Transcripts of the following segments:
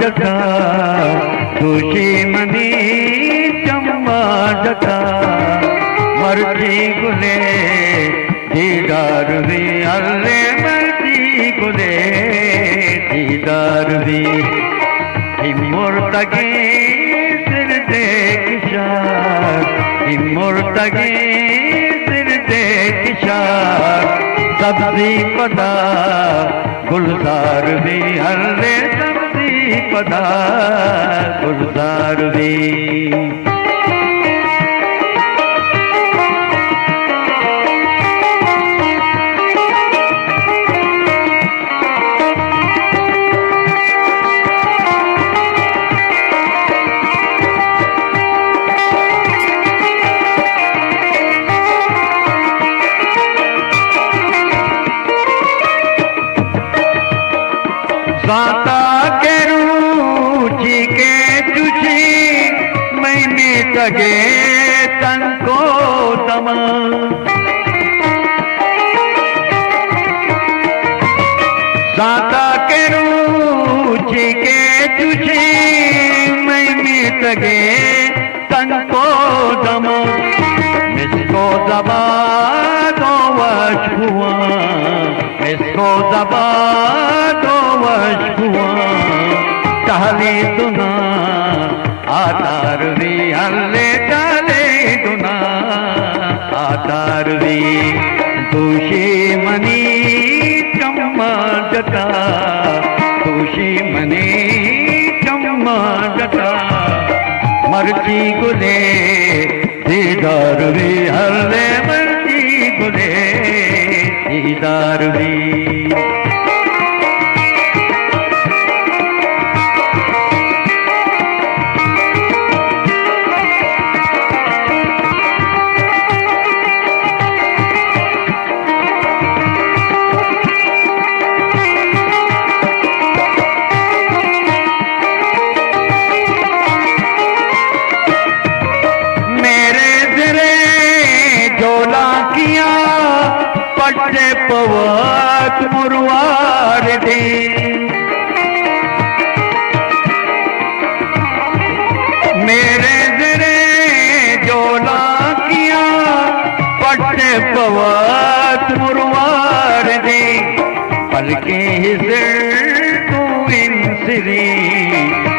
जका दुश्मनी चम्मा जका मर्जी गुले दीदार भी अल्ले मर्जी गुले दीदार भी मुर्तगे सिर दे किशार मुर्तगे सिर दे किशार सब्जी पदा गुलजार भी अल्ले सब्जी पदा गुलजार भी जाता के रूची के तुझी मैं में तगे तंको तमा जाता के रूची के तुझी मैं में तगे तंको तमा मिसको दबा दो वश हुआ मिसको दबा टहले दुना आधार भी हल्ले टहले दुना आधार भी दुश्मनी चम्मा जटा दुश्मनी चम्मा जटा मर्जी गुले दीदार भी हल्ले मर्जी गुले दीदार भी पट्टे पवत मुरवार दे मेरे जरे जोला किया पट्टे पवत मुरवार दे पलके हिजर तू इंसरी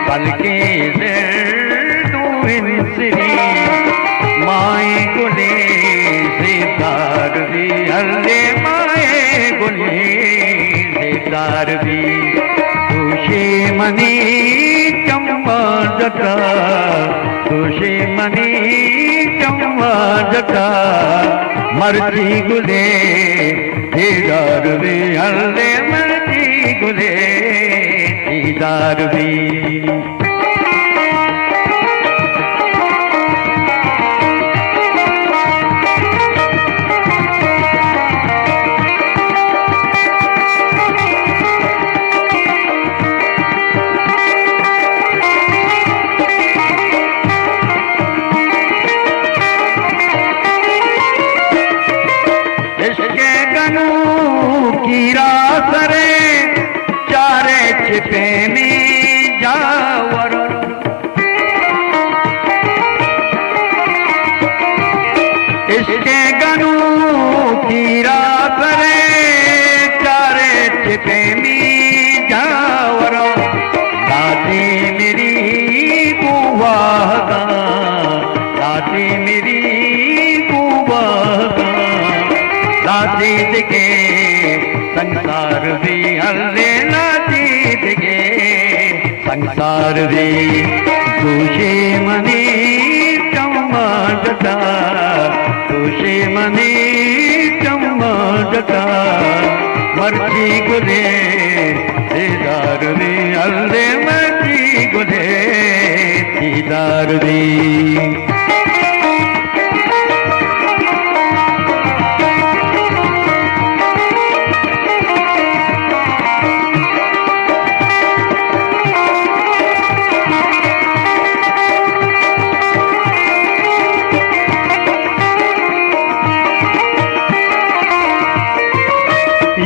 पलके हिजर तू इंसरी माए गुले सितार भी हल्ले माए गुले सितार भी दुश्मनी चम्मा जटा दुश्मनी चम्मा जटा मर्जी गुले दीदार भी हल्ले मर्जी गुले दीदार भी कीरा सरे चारे छिपे में जावर इसके गनू कीरा सरे चारे छिपे में जावर दादी मेरी बुआ का दादी मेरी बुआ का दादी दिखे संसार भी हल्ले नाती दिखे संसार भी दुश्मनी चम्मा जटा दुश्मनी चम्मा जटा मर्जी गुले दीदार भी हल्ले मर्जी गुले दीदार भी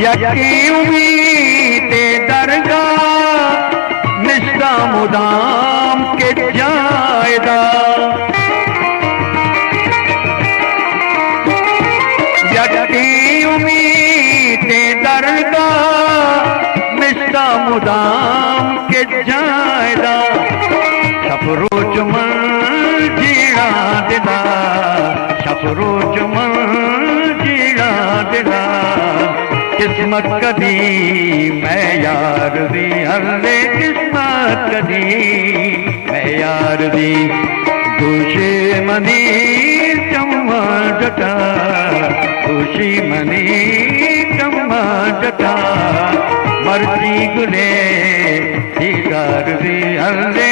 यकी उम्मीद दरगाह निष्ठा नाम के जायदा सफरो चमन जीड़ा दिला सफरो चमन जीड़ा दिला किस्मत कदी मैं यार दी अल्ले किस्मत कदी मैं यार दी दुश्मनी चम्मा जटा दुश्मनी चम्मा जटा मर्जी गुले दीदार दी अल्ले